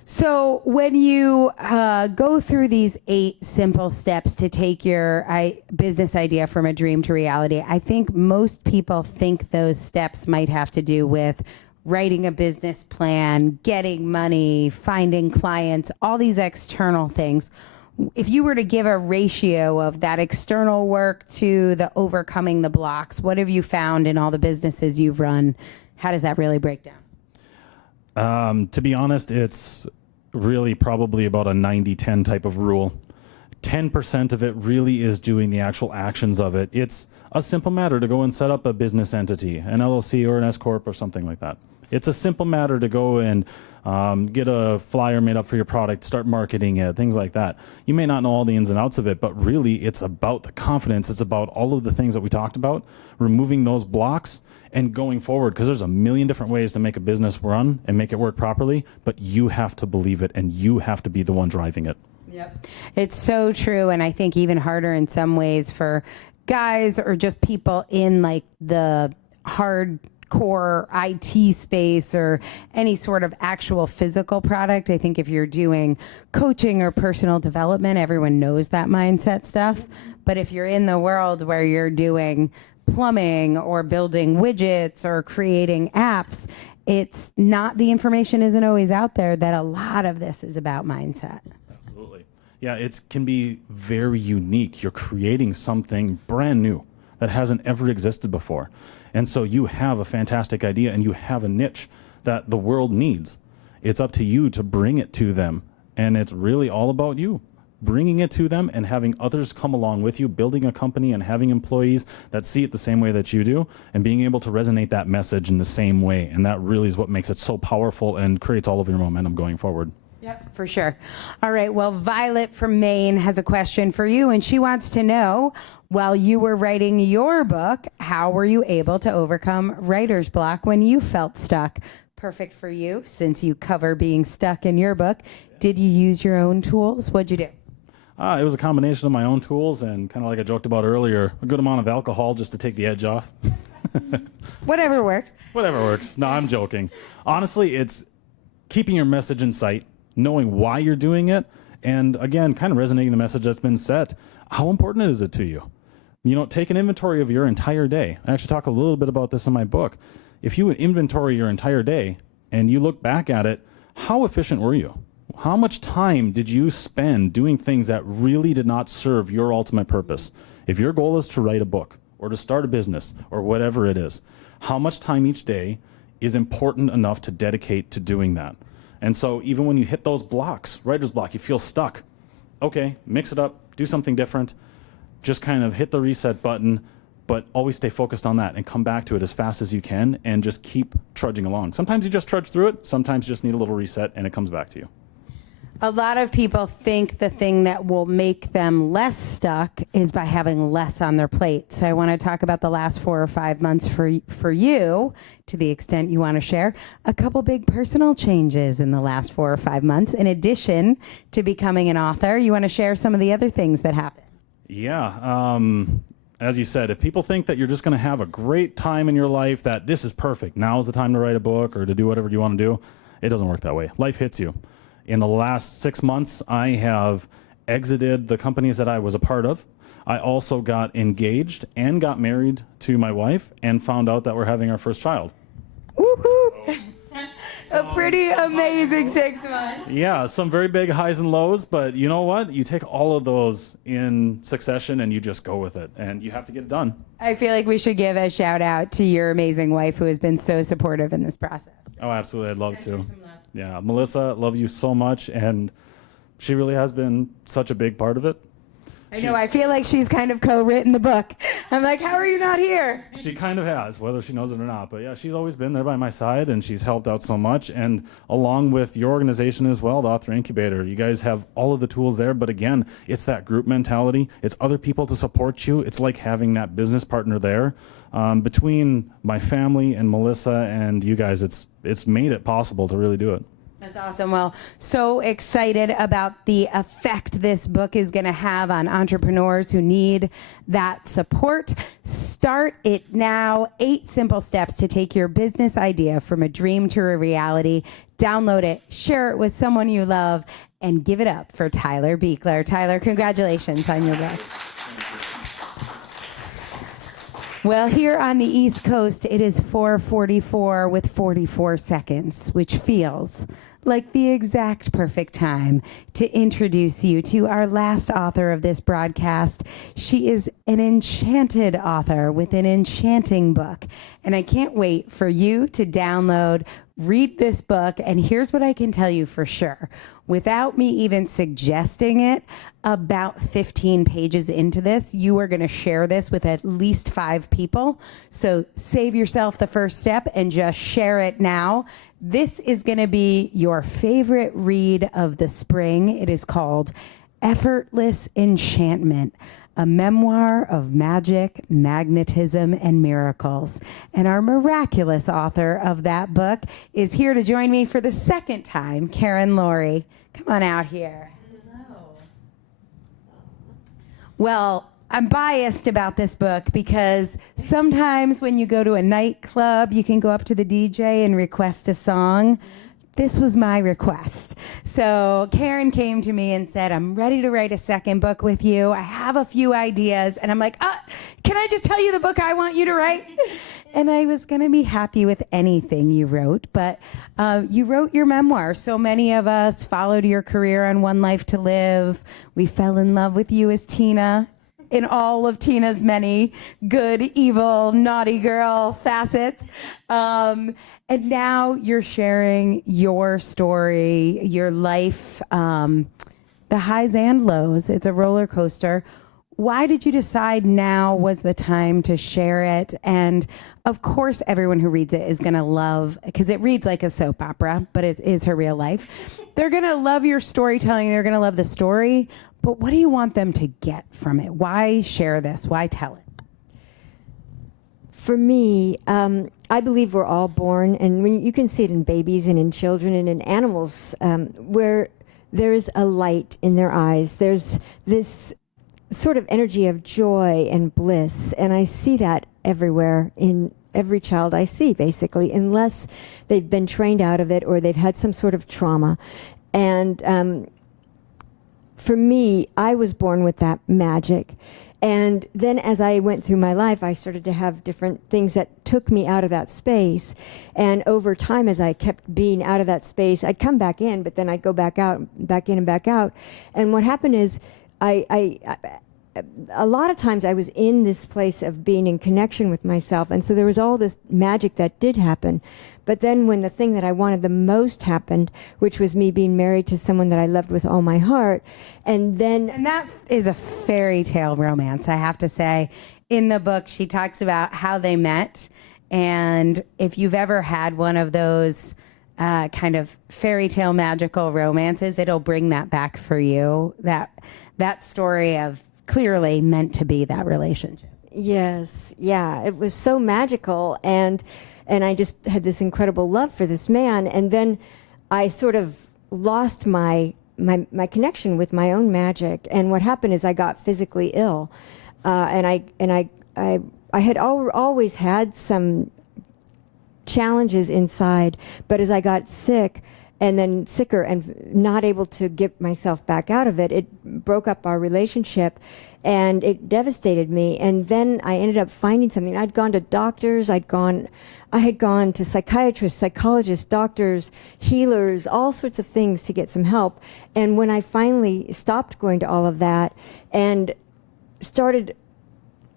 So when you go through these 8 simple steps to take your business idea from a dream to reality, I think most people think those steps might have to do with writing a business plan, getting money, finding clients, all these external things. If you were to give a ratio of that external work to the overcoming the blocks, what have you found in all the businesses you've run? How does that really break down? To be honest, it's really probably about a 90-10 type of rule. 10% of it really is doing the actual actions of it. It's a simple matter to go and set up a business entity, an LLC or an S-Corp or something like that. It's a simple matter to go and get a flyer made up for your product, start marketing it, things like that. You may not know all the ins and outs of it, but really it's about the confidence. It's about all of the things that we talked about, removing those blocks and going forward, because there's a million different ways to make a business run and make it work properly, but you have to believe it and you have to be the one driving it. Yep. It's so true, and I think even harder in some ways for guys or just people in like the hardcore IT space or any sort of actual physical product. I think if you're doing coaching or personal development, everyone knows that mindset stuff. But if you're in the world where you're doing plumbing or building widgets or creating apps, it's not, the information isn't always out there that a lot of this is about mindset. Absolutely. Yeah, it can be very unique. You're creating something brand new that hasn't ever existed before. And so you have a fantastic idea and you have a niche that the world needs. It's up to you to bring it to them. And it's really all about you bringing it to them and having others come along with you, building a company and having employees that see it the same way that you do and being able to resonate that message in the same way. And that really is what makes it so powerful and creates all of your momentum going forward. Yep, for sure. All right. Well, Violet from Maine has a question for you, and she wants to know, while you were writing your book, how were you able to overcome writer's block when you felt stuck? Perfect for you, since you cover being stuck in your book. Did you use your own tools? What'd you do? It was a combination of my own tools and, kind of like I joked about earlier, a good amount of alcohol just to take the edge off. Whatever works. Whatever works. No, I'm joking. Honestly, it's keeping your message in sight, knowing why you're doing it, and again, kind of resonating the message that's been set. How important is it to you? You know, take an inventory of your entire day. I actually talk a little bit about this in my book. If you inventory your entire day and you look back at it, how efficient were you? How much time did you spend doing things that really did not serve your ultimate purpose? If your goal is to write a book or to start a business or whatever it is, how much time each day is important enough to dedicate to doing that? And so even when you hit those blocks, writer's block, you feel stuck. Okay, mix it up, do something different, just kind of hit the reset button, but always stay focused on that and come back to it as fast as you can and just keep trudging along. Sometimes you just trudge through it, sometimes you just need a little reset and it comes back to you. A lot of people think the thing that will make them less stuck is by having less on their plate. So I want to talk about the last 4 or 5 months for you, to the extent you want to share, a couple big personal changes in the last 4 or 5 months. In addition to becoming an author, you want to share some of the other things that happened? Yeah. As you said, if people think that you're just going to have a great time in your life, that this is perfect, now is the time to write a book or to do whatever you want to do, it doesn't work that way. Life hits you. In the last 6 months, I have exited the companies that I was a part of. I also got engaged and got married to my wife and found out that we're having our first child. Woohoo! A pretty amazing 6 months. Yeah, some very big highs and lows, but you know what? You take all of those in succession and you just go with it, and you have to get it done. I feel like we should give a shout out to your amazing wife who has been so supportive in this process. Oh, absolutely. I'd love to. Yeah, Melissa, love you so much, and she really has been such a big part of it. I know, I feel like she's kind of co-written the book. I'm like, how are you not here? She kind of has, whether she knows it or not. But yeah, she's always been there by my side, and she's helped out so much. And along with your organization as well, the Author Incubator, you guys have all of the tools there. But again, it's that group mentality. It's other people to support you. It's like having that business partner there between my family and Melissa and you guys, it's made it possible to really do it. That's awesome. Well, so excited about the effect this book is going to have on entrepreneurs who need that support. Start it now. 8 simple steps to take your business idea from a dream to a reality. Download it, share it with someone you love, and give it up for Tyler Buechler. Tyler, congratulations on your book. Well, here on the East Coast, it is 4:44 with 44 seconds, which feels like the exact perfect time to introduce you to our last author of this broadcast. She is an enchanted author with an enchanting book, and I can't wait for you to download, read this book, and here's what I can tell you for sure. Without me even suggesting it, about 15 pages into this, you are going to share this with at least 5 people. So save yourself the first step and just share it now. This is going to be your favorite read of the spring. It is called Effortless Enchantment, a memoir of magic, magnetism, and miracles. And our miraculous author of that book is here to join me for the second time, Karen Laurie. Come on out here. Hello. Well, I'm biased about this book because sometimes when you go to a nightclub, you can go up to the DJ and request a song. This was my request. So Karen came to me and said, I'm ready to write a second book with you. I have a few ideas. And I'm like, can I just tell you the book I want you to write? And I was going to be happy with anything you wrote, but you wrote your memoir. So many of us followed your career on One Life to Live. We fell in love with you as Tina in all of Tina's many good, evil, naughty girl facets. And now you're sharing your story, your life, the highs and lows. It's a roller coaster. Why did you decide now was the time to share it? And of course, everyone who reads it is going to love, because it reads like a soap opera, but it is her real life. They're going to love your storytelling. They're going to love the story. But what do you want them to get from it? Why share this? Why tell it? For me, I believe we're all born, and when you can see it in babies and in children and in animals, where there is a light in their eyes. There's this sort of energy of joy and bliss, and I see that everywhere in every child I see, basically, unless they've been trained out of it or they've had some sort of trauma. And for me, I was born with that magic. And then as I went through my life, I started to have different things that took me out of that space. And over time, as I kept being out of that space, I'd come back in, but then I'd go back out, back in and back out. And what happened is a lot of times I was in this place of being in connection with myself. And so there was all this magic that did happen. But then when the thing that I wanted the most happened, which was me being married to someone that I loved with all my heart, and that is a fairy tale romance, I have to say. In the book, she talks about how they met. And if you've ever had one of those kind of fairy tale magical romances, it'll bring that back for you. That story of clearly meant to be that relationship. Yes, yeah, it was so magical, and I just had this incredible love for this man, and then I sort of lost my connection with my own magic. And what happened is I got physically ill, and I had always had some challenges inside, but as I got sick and then sicker and not able to get myself back out of it, it broke up our relationship and it devastated me. And then I ended up finding something. I'd gone to doctors, I had gone to psychiatrists, psychologists, doctors, healers, all sorts of things to get some help. And when I finally stopped going to all of that and started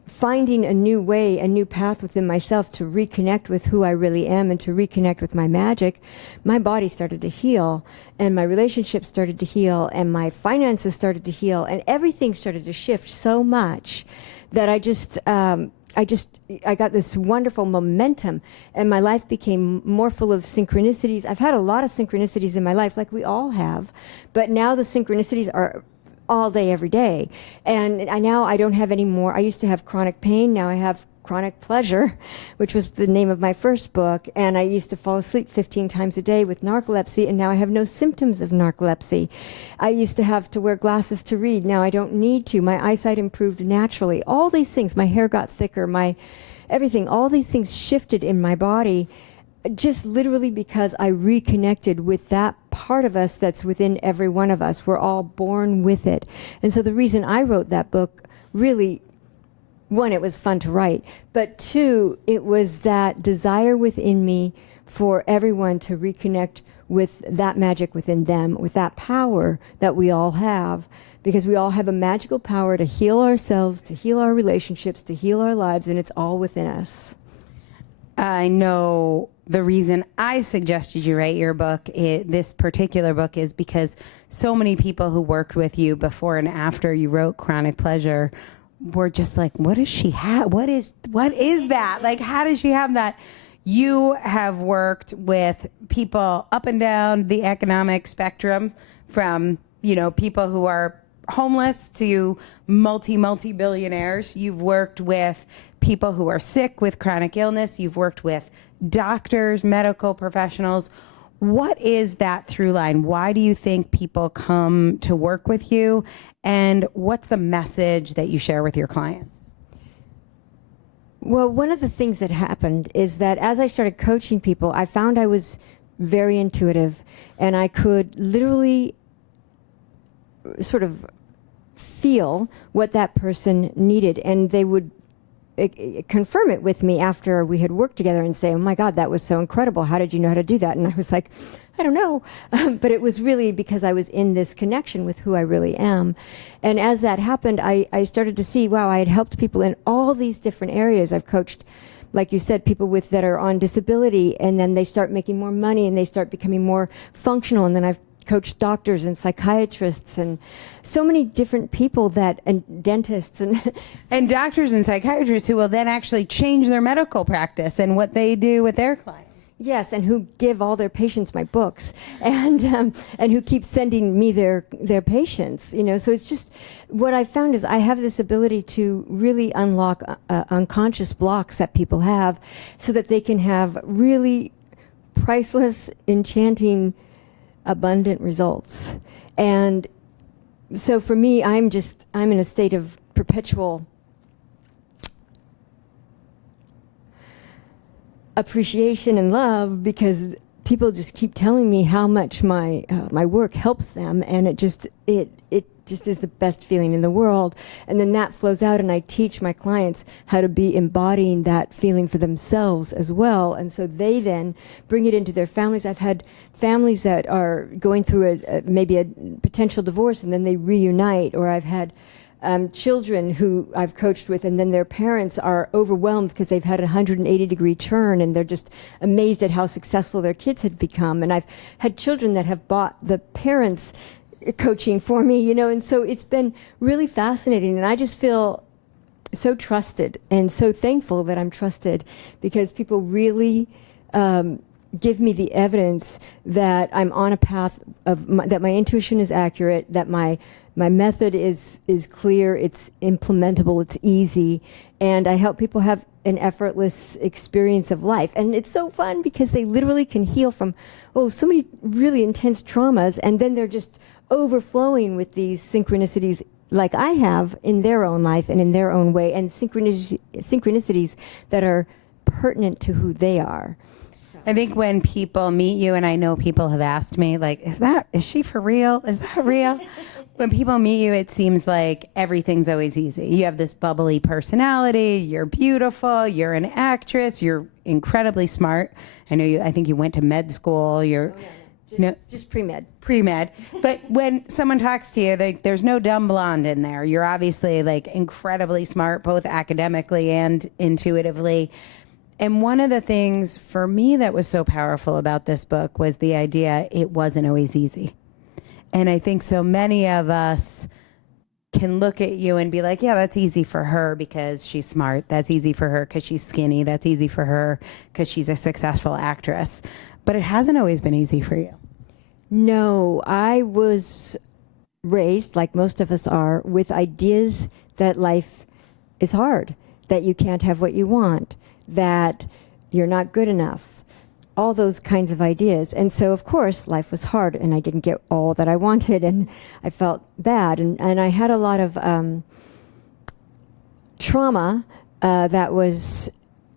finding a new way, a new path within myself to reconnect with who I really am and to reconnect with my magic, my body started to heal, and my relationships started to heal, and my finances started to heal, and everything started to shift so much that I got this wonderful momentum, and my life became more full of synchronicities. I've had a lot of synchronicities in my life, like we all have, but now the synchronicities are all day, every day. And now I don't have any more. I used to have chronic pain. Now I have Chronic Pleasure, which was the name of my first book, and I used to fall asleep 15 times a day with narcolepsy, and now I have no symptoms of narcolepsy. I used to have to wear glasses to read. Now I don't need to. My eyesight improved naturally. All these things, my hair got thicker, my everything, all these things shifted in my body just literally because I reconnected with that part of us that's within every one of us. We're all born with it. And so the reason I wrote that book, really, one, it was fun to write, but two, it was that desire within me for everyone to reconnect with that magic within them, with that power that we all have, because we all have a magical power to heal ourselves, to heal our relationships, to heal our lives, and it's all within us. I know the reason I suggested you write your book, this particular book, is because so many people who worked with you before and after you wrote Chronic Pleasure were just like, what does she have? What is that? Like, how does she have that? You have worked with people up and down the economic spectrum, from, people who are homeless to multi-billionaires. You've worked with people who are sick with chronic illness. You've worked with doctors, medical professionals. What is that through line? Why do you think people come to work with you? And what's the message that you share with your clients? Well, one of the things that happened is that as I started coaching people, I found I was very intuitive, and I could literally sort of feel what that person needed, and they would confirm it with me after we had worked together and say, oh my God, that was so incredible. How did you know how to do that? And I was like, I don't know. But it was really because I was in this connection with who I really am. And as that happened, I started to see, wow, I had helped people in all these different areas. I've coached, like you said, people that are on disability, and then they start making more money and they start becoming more functional. And then I've coached doctors and psychiatrists and so many different people and dentists and doctors and psychiatrists who will then actually change their medical practice and what they do with their clients. Yes, and who give all their patients my books, and who keep sending me their patients. So it's just what I found is I have this ability to really unlock unconscious blocks that people have, so that they can have really priceless, enchanting, abundant results. And so for me, I'm in a state of perpetual appreciation and love, because people just keep telling me how much my work helps them, and it just is the best feeling in the world. And then that flows out, and I teach my clients how to be embodying that feeling for themselves as well, and so they then bring it into their families. I've had families that are going through maybe a potential divorce, and then they reunite, or I've had children who I've coached with, and then their parents are overwhelmed because they've had a 180-degree turn, and they're just amazed at how successful their kids had become. And I've had children that have bought the parents' coaching for me, and so it's been really fascinating. And I just feel so trusted and so thankful that I'm trusted, because people really give me the evidence that I'm on a path that my intuition is accurate, that my method is clear, it's implementable, it's easy, and I help people have an effortless experience of life. And it's so fun because they literally can heal from so many really intense traumas, and then they're just overflowing with these synchronicities like I have in their own life and in their own way, and synchronicities that are pertinent to who they are. I think when people meet you, and I know people have asked me, like, is she for real? Is that real? When people meet you, it seems like everything's always easy. You have this bubbly personality. You're beautiful. You're an actress. You're incredibly smart. I think you went to med school. Just pre-med. Pre-med. But when someone talks to you, there's no dumb blonde in there. You're obviously incredibly smart, both academically and intuitively. And one of the things for me that was so powerful about this book was the idea it wasn't always easy. And I think so many of us can look at you and be like, yeah, that's easy for her because she's smart. That's easy for her because she's skinny. That's easy for her because she's a successful actress. But it hasn't always been easy for you. No, I was raised, like most of us are, with ideas that life is hard, that you can't have what you want, that you're not good enough, all those kinds of ideas. And so, of course, life was hard, and I didn't get all that I wanted, and I felt bad. And I had a lot of trauma that was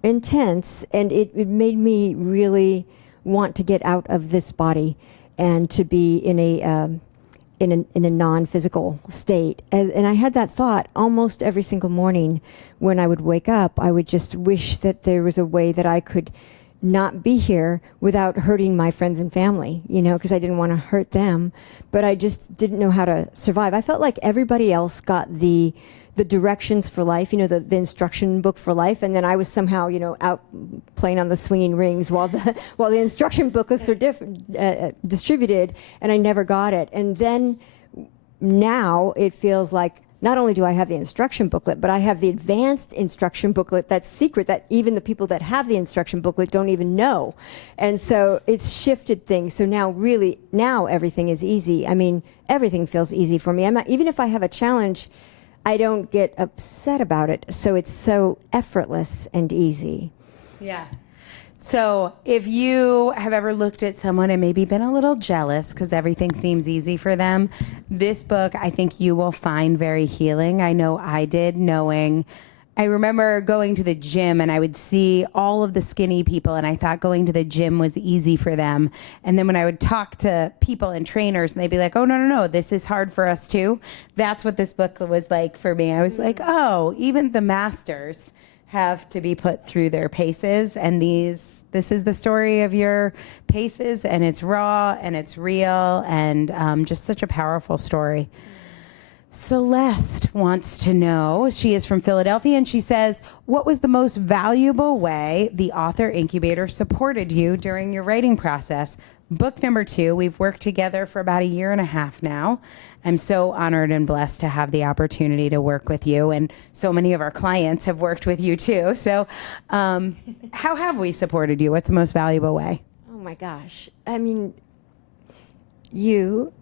intense, and it made me really want to get out of this body and to be in a non-physical state. And I had that thought almost every single morning when I would wake up. I would just wish that there was a way that I could not be here without hurting my friends and family, because I didn't want to hurt them, but I just didn't know how to survive. I felt like everybody else got the directions for life, the instruction book for life, and then I was somehow, out playing on the swinging rings while the instruction booklets are distributed, and I never got it. And then now it feels like not only do I have the instruction booklet, but I have the advanced instruction booklet that's secret, that even the people that have the instruction booklet don't even know. And so it's shifted things. So now everything is easy. I mean, everything feels easy for me. Even if I have a challenge, I don't get upset about it. So it's so effortless and easy. Yeah. So if you have ever looked at someone and maybe been a little jealous because everything seems easy for them, this book I think you will find very healing. I know I did, I remember going to the gym and I would see all of the skinny people and I thought going to the gym was easy for them. And then when I would talk to people and trainers and they'd be like, oh, no, this is hard for us too. That's what this book was like for me. I was like, oh, even the masters have to be put through their paces, and this is the story of your paces, and it's raw and it's real, and just such a powerful story. Celeste wants to know, she is from Philadelphia, and she says, what was the most valuable way the Author Incubator supported you during your writing process? Book number 2, we've worked together for about 1.5 years now. I'm so honored and blessed to have the opportunity to work with you, and so many of our clients have worked with you too. So how have we supported you? What's the most valuable way? Oh my gosh. I mean, you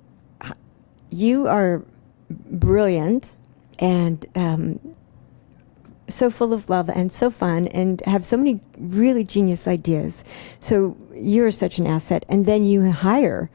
are brilliant and so full of love and so fun and have so many really genius ideas. So you're such an asset. And then you hire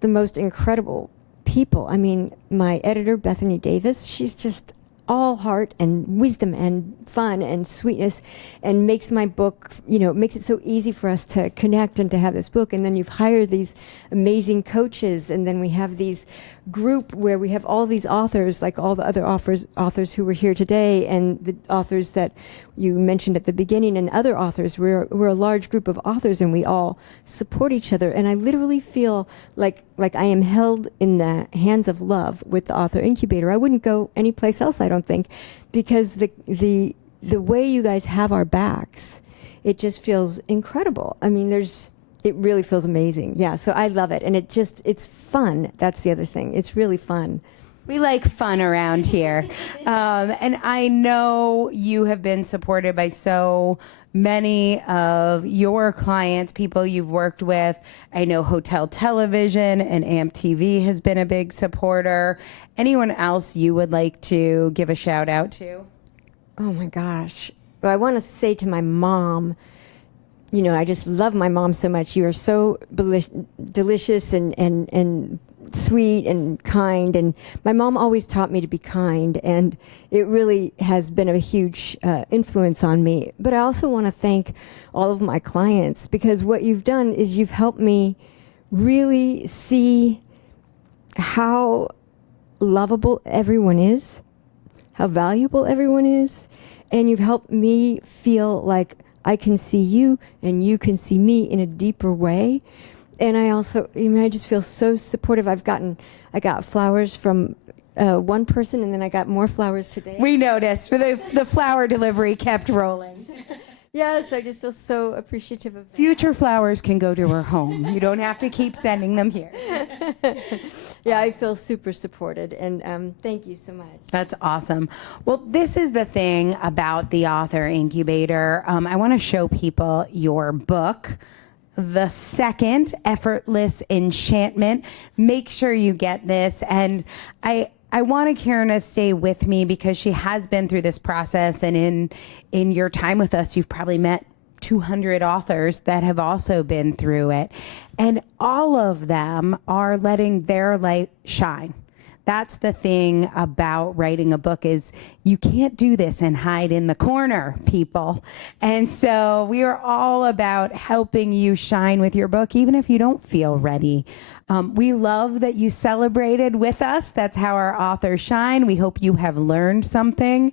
the most incredible people. I mean, my editor, Bethany Davis, she's just all heart and wisdom and fun and sweetness, and makes my book, makes it so easy for us to connect and to have this book. And then you've hired these amazing coaches, and then we have these group where we have all these authors, like all the other authors who were here today, and the authors that you mentioned at the beginning, and other authors. We're a large group of authors, and we all support each other. And I literally feel like I am held in the hands of love with the Author Incubator. I wouldn't go anyplace else, I don't think, because the way you guys have our backs, it just feels incredible. I mean, it really feels amazing. Yeah, so I love it. And it's fun. That's the other thing. It's really fun. We like fun around here. And I know you have been supported by so many of your clients, people you've worked with. I know Hotel Television and AMP TV has been a big supporter. Anyone else you would like to give a shout out to? Oh my gosh. Well, I want to say to my mom, I just love my mom so much. You are so delicious and sweet and kind. And my mom always taught me to be kind, and it really has been a huge influence on me. But I also want to thank all of my clients, because what you've done is you've helped me really see how lovable everyone is, how valuable everyone is, and you've helped me feel like I can see you and you can see me in a deeper way. And I also, I just feel so supportive. I got flowers from one person, and then I got more flowers today. We noticed. The flower delivery kept rolling. Yes, I just feel so appreciative of that. Future flowers can go to her home. You don't have to keep sending them here. Yeah, I feel super supported, and thank you so much. That's awesome. Well, this is the thing about the Author Incubator. I want to show people your book, The Second, Effortless Enchantment. Make sure you get this. And I I wanted Karen to stay with me because she has been through this process, and in your time with us, you've probably met 200 authors that have also been through it, and all of them are letting their light shine. That's the thing about writing a book, is you can't do this and hide in the corner, people. And so we are all about helping you shine with your book, even if you don't feel ready. We love that you celebrated with us. That's how our authors shine. We hope you have learned something.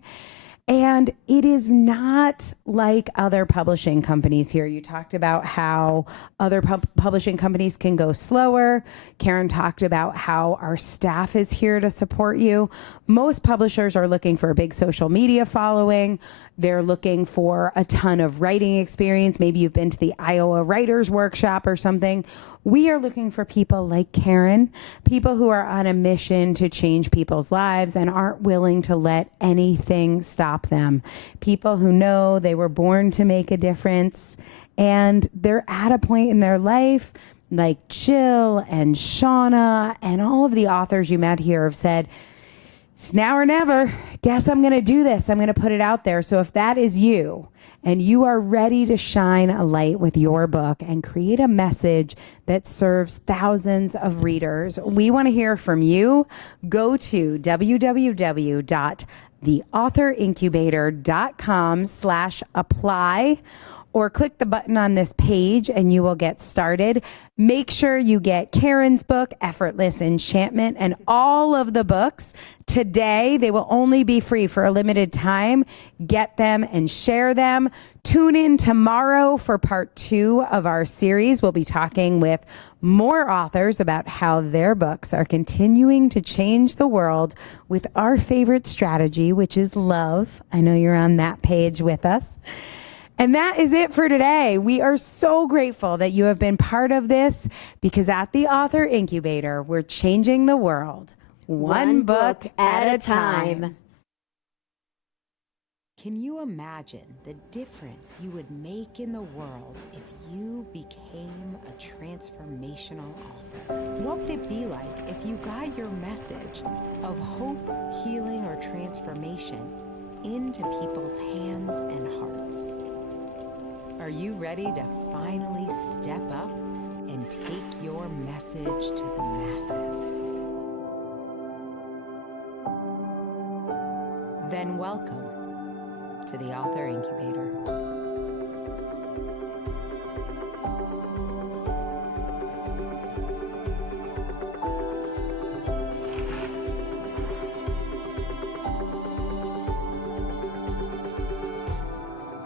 And it is not like other publishing companies here. You talked about how other publishing companies can go slower. Karen talked about how our staff is here to support you. Most publishers are looking for a big social media following. They're looking for a ton of writing experience. Maybe you've been to the Iowa Writers Workshop or something. We are looking for people like Karen, people who are on a mission to change people's lives and aren't willing to let anything stop them. People who know they were born to make a difference, and they're at a point in their life, like Jill and Shauna and all of the authors you met here have said, it's now or never. Guess I'm going to do this. I'm going to put it out there. So if that is you, and you are ready to shine a light with your book and create a message that serves thousands of readers, we want to hear from you. Go to www.theauthorincubator.com/apply, or click the button on this page and you will get started. Make sure you get Karen's book, Effortless Enchantment, and all of the books today. They will only be free for a limited time. Get them and share them. Tune in tomorrow for part 2 of our series. We'll be talking with more authors about how their books are continuing to change the world with our favorite strategy, which is love. I know you're on that page with us. And that is it for today. We are so grateful that you have been part of this, because at the Author Incubator, we're changing the world one book at a time. Can you imagine the difference you would make in the world if you became a transformational author? What would it be like if you got your message of hope, healing, or transformation into people's hands and hearts? Are you ready to finally step up and take your message to the masses? Then welcome to the Author Incubator.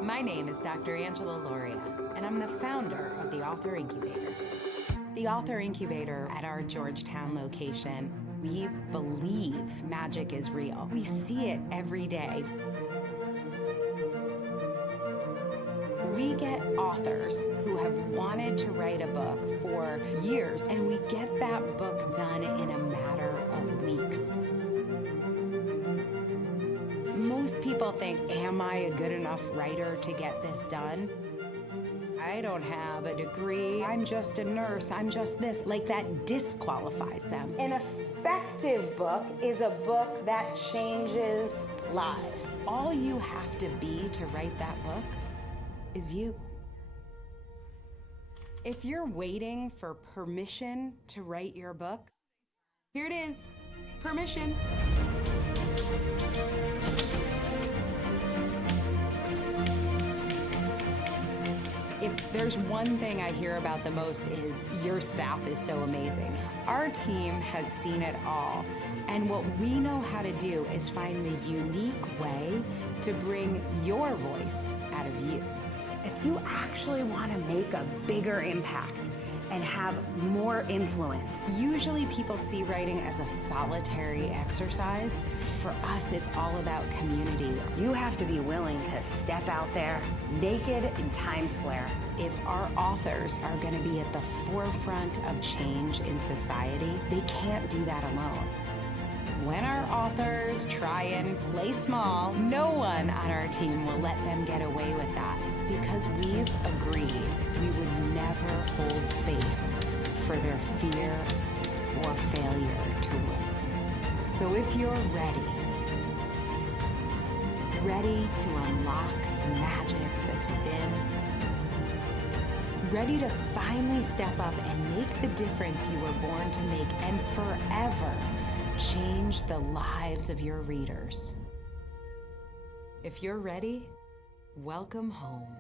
My name is Dr. Angela Loria, and I'm the founder of the Author Incubator. The Author Incubator at our Georgetown location, we believe magic is real. We see it every day. We get authors who have wanted to write a book for years, and we get that book done in a matter of weeks. Most people think, am I a good enough writer to get this done? I don't have a degree, I'm just a nurse, I'm just this. Like, that disqualifies them. An effective book is a book that changes lives. All you have to be to write that book is you. If you're waiting for permission to write your book, here it is, permission. If there's one thing I hear about the most is your staff is so amazing. Our team has seen it all. And what we know how to do is find the unique way to bring your voice out of you. If you actually want to make a bigger impact and have more influence, Usually people see writing as a solitary exercise. For us, it's all about community. you have to be willing to step out there naked in Times Square. If our authors are going to be at the forefront of change in society, they can't do that alone. When our authors try and play small, no one on our team will let them get away with that, because we've agreed we would never hold space for their fear or failure to win. So if you're ready to unlock the magic that's within, ready to finally step up and make the difference you were born to make and forever change the lives of your readers. If you're ready, welcome home.